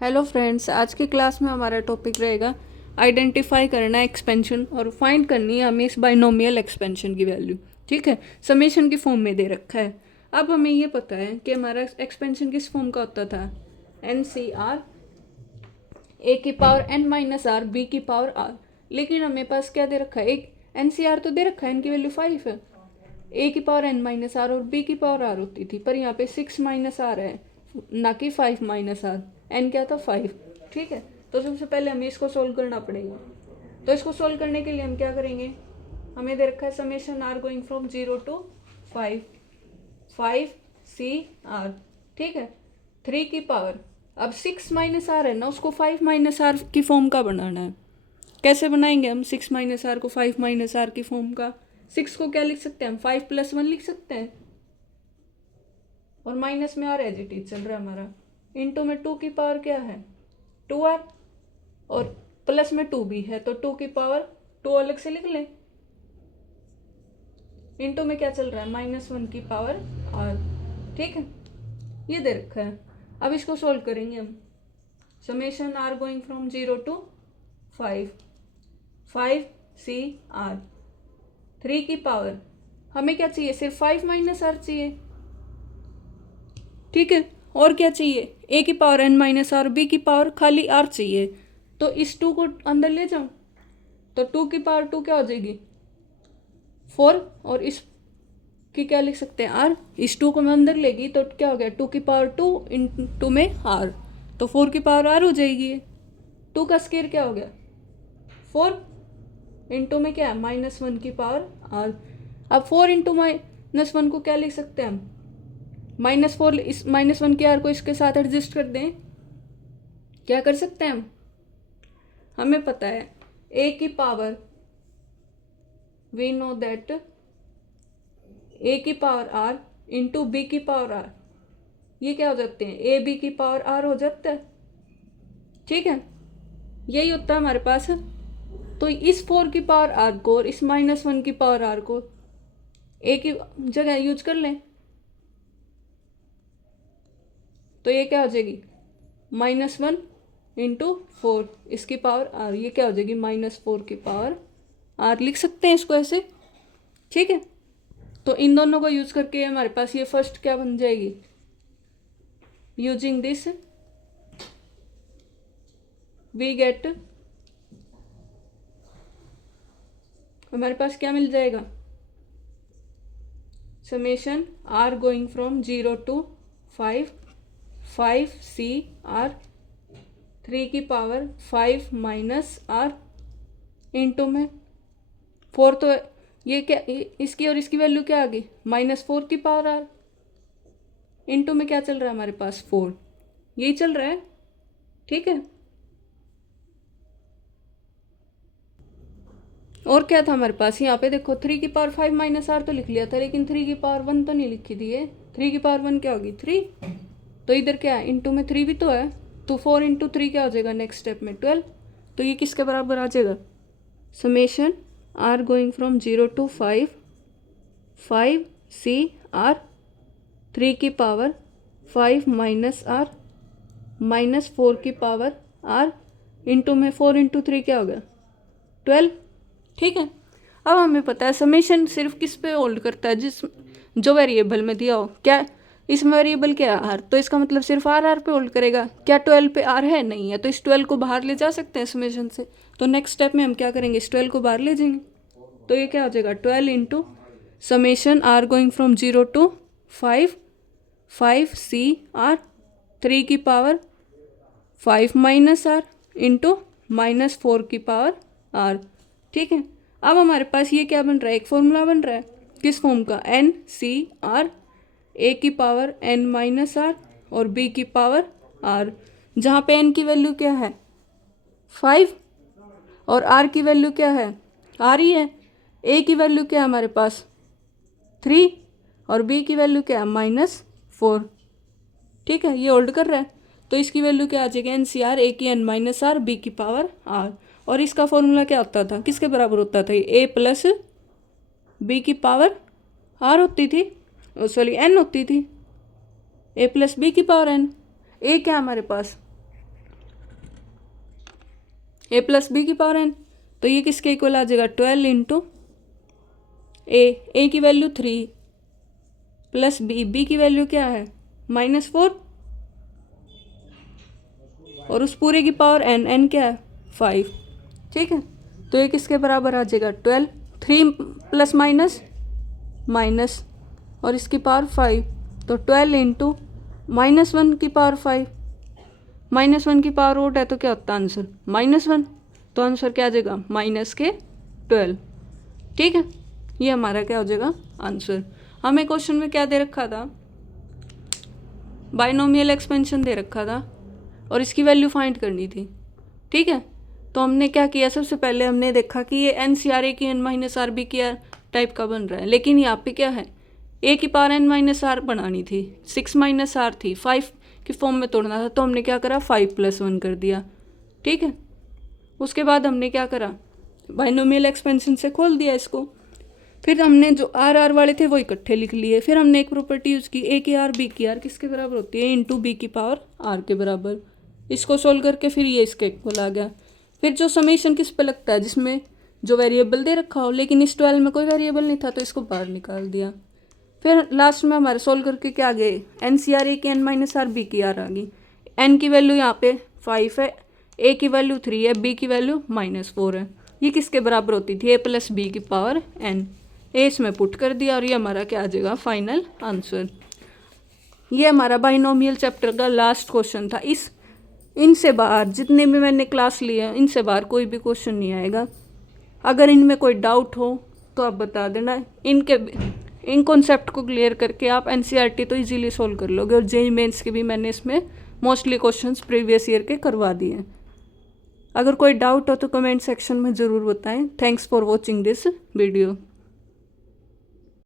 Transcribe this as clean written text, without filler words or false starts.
Hello friends, आज की class में हमारा टॉपिक रहेगा आइडेंटिफाई करना एक्सपेंशन और फाइंड करनी है हमें इस बाइनोमियल एक्सपेंशन की वैल्यू। ठीक है, समेशन की फॉर्म में दे रखा है। अब हमें ये पता है कि हमारा एक्सपेंशन किस फॉर्म का होता था, एन सी आर ए की power N minus R B की पावर आर। लेकिन हमें पास क्या दे रखा है, एक एन सी आर तो दे रखा है, एन की वैल्यू 5 है, ए की पावर एन माइनस आर और बी की पावर आर होती थी, पर यहाँ पे 6 माइनस आर है, ना कि 5 माइनस आर। एन क्या था, 5। ठीक है, तो सबसे पहले हमें इसको सोल्व करना पड़ेगा। तो इसको सोल्व करने के लिए हम क्या करेंगे, हमें दे रखा है summation R going from 0 to 5, 5 C R. ठीक है, 3 की पावर, अब 6 माइनस आर है ना, उसको 5 माइनस आर की फॉर्म का बनाना है। कैसे बनाएंगे हम 6 माइनस आर को 5 माइनस आर की फॉर्म का? 6 को क्या लिख सकते हैं हम, 5 + 1 लिख सकते हैं, और माइनस में आर एज इट इज चल रहा है हमारा। इंटू में 2 की पावर क्या है, 2r, और प्लस में 2 भी है तो 2 की पावर 2 अलग से लिख लें। इंटू में क्या चल रहा है, -1 की पावर r। ठीक है, ये दे रखा है। अब इसको सोल्व करेंगे हम। Summation R going from 0 to 5, 5 C R, 3 की पावर, हमें क्या चाहिए, सिर्फ 5 माइनस आर चाहिए। ठीक है, और क्या चाहिए, ए की power N minus R, B की पावर खाली आर चाहिए। तो इस 2 को अंदर ले जाऊं तो 2 की पावर 2 क्या हो जाएगी, 4, और इस की क्या लिख सकते हैं, आर। इस 2 को मैं अंदर लेगी तो क्या हो गया, 2 की पावर 2 इंटू में आर, तो 4 की पावर आर हो जाएगी। 2 का स्केयर क्या हो गया, 4, इंटू में क्या है, -1 की पावर आर। अब 4 इंटू -1 को क्या लिख सकते हैं हम, -4, इस -1 की आर को इसके साथ एडजस्ट कर दें। क्या कर सकते हैं हम, हमें पता है ए की पावर, वी नो दैट ए की पावर आर इंटू बी की पावर आर, ये क्या हो जाते हैं, ए बी की पावर आर हो जाता है। ठीक है, यही होता है हमारे पास। तो इस 4 की पावर आर को और इस -1 की पावर आर को ए की जगह यूज कर लें, तो ये क्या हो जाएगी, -1 इंटू 4 इसकी पावर आर, ये क्या हो जाएगी, -4 की पावर आर लिख सकते हैं इसको ऐसे। ठीक है, तो इन दोनों को यूज करके हमारे पास ये फर्स्ट क्या बन जाएगी, यूजिंग दिस वी गेट, हमारे पास क्या मिल जाएगा, summation R going from 0 to 5, 5 C R, 3 की पावर 5 माइनस आर, इंटू में 4, तो ये क्या, इसकी और इसकी वैल्यू क्या आ गई, -4 की पावर आर, इंटू में क्या चल रहा है हमारे पास, 4, यही चल रहा है। ठीक है, और क्या था हमारे पास, यहाँ पे देखो 3 की पावर 5 माइनस आर तो लिख लिया था, लेकिन 3 की पावर 1 तो नहीं लिखी थी। ये 3 की पावर 1 क्या होगी, 3, तो इधर क्या है, इंटू में 3 भी तो है, तो 4 इंटू 3 क्या हो जाएगा नेक्स्ट स्टेप में, 12। तो ये किसके बराबर आ जाएगा, summation R going from 0 to 5, 5 C R, 3 की पावर 5 माइनस आर, -4 की पावर आर, इंटू में 4 इंटू 3 क्या होगा, 12। ठीक है, अब हमें पता है समेशन सिर्फ किस पे होल्ड करता है, जिस जो वेरिएबल में दिया हो। क्या इसमें वेरिएबल क्या है, आर, तो इसका मतलब सिर्फ आर पे होल्ड करेगा। क्या 12 पे आर है, नहीं है, तो इस 12 को बाहर ले जा सकते हैं समेशन से। तो नेक्स्ट स्टेप में हम क्या करेंगे, इस 12 को बाहर ले जाएंगे, तो ये क्या हो जाएगा, 12 into summation R going from 0 to 5, 5 C R, 3 की पावर 5 माइनस आर इंटू -4 की पावर आर। ठीक है, अब हमारे पास ये क्या बन रहा है, एक फॉर्मूला बन रहा है, किस फॉर्म का, एन सी आर, ए की पावर एन माइनस आर और बी की पावर आर, जहाँ पे एन की वैल्यू क्या है, 5, और आर की वैल्यू क्या है, आर ही है। ए की वैल्यू क्या है हमारे पास, 3, और बी की वैल्यू क्या है, -4। ठीक है, ये होल्ड कर रहा है, तो इसकी वैल्यू क्या आ जाएगी, एन सी आर, ए की एन माइनस आर, बी की पावर आर। और इसका फॉर्मूला क्या होता था, किसके बराबर होता था, ए प्लस बी की पावर आर होती थी, सॉरी एन होती थी, ए प्लस बी की पावर एन। ए क्या हमारे पास, ए प्लस बी की पावर एन, तो ये किसके इक्वल आ जाएगा 12 इंटू ए की वैल्यू 3 प्लस बी की वैल्यू क्या है -4 और उस पूरे की पावर एन क्या है 5। ठीक है, तो ये किसके बराबर आ जाएगा 12, 3 प्लस माइनस और इसकी पावर 5, तो 12 इंटू -1 की पावर 5, -1 की पावर ओड है तो क्या होता है आंसर -1, तो आंसर क्या आ जाएगा -12। ठीक है, ये हमारा क्या हो जाएगा आंसर। हमें क्वेश्चन में क्या दे रखा था, बाइनोमियल एक्सपेंशन दे रखा था और इसकी वैल्यू फाइंड करनी थी। ठीक है, तो हमने क्या किया, सबसे पहले हमने देखा कि ये एन सी आर ए की एन माइनस आर बी की आर टाइप का बन रहा है, लेकिन यहाँ पे क्या है ए की पावर एन माइनस आर बनानी थी, 6 माइनस आर थी, 5 की फॉर्म में तोड़ना था, तो हमने क्या करा 5 + 1 कर दिया। ठीक है, उसके बाद हमने क्या करा बाइनोमियल एक्सपेंशन से खोल दिया इसको, फिर हमने जो आर वाले थे वो इकट्ठे लिख लिए, फिर हमने एक प्रॉपर्टी यूज़ की ए की आर बी की आर किसके बराबर होती है इंटू बी की पावर आर के बराबर। इसको सोल्व करके फिर ये इसके इक्वल आ गया। फिर जो समेशन किस पे लगता है, जिसमें जो वेरिएबल दे रखा हो, लेकिन इस 12 में कोई वेरिएबल नहीं था तो इसको बाहर निकाल दिया। फिर लास्ट में हमारे सोल्व करके क्या आ गए एन सी आर ए की एन माइनस आर बी की आर आ गई। एन की वैल्यू यहाँ पे 5 है, ए की वैल्यू 3 है, बी की वैल्यू -4 है। ये किसके बराबर होती थी ए प्लस बी की पावर एन। ए इसमें पुट कर दिया और ये हमारा क्या आ जाएगा फाइनल आंसर। ये हमारा बाइनोमियल चैप्टर का लास्ट क्वेश्चन था। इनसे बाहर जितने भी मैंने क्लास लिए हैं इनसे बाहर कोई भी क्वेश्चन नहीं आएगा। अगर इनमें कोई डाउट हो तो आप बता देना। इन कॉन्सेप्ट को क्लियर करके आप एनसीईआरटी तो इजीली सोल्व कर लोगे, और जेईई मेंस के भी मैंने इसमें मोस्टली क्वेश्चंस प्रीवियस ईयर के करवा दिए हैं। अगर कोई डाउट हो तो कमेंट सेक्शन में ज़रूर बताएं। Thanks for watching this video.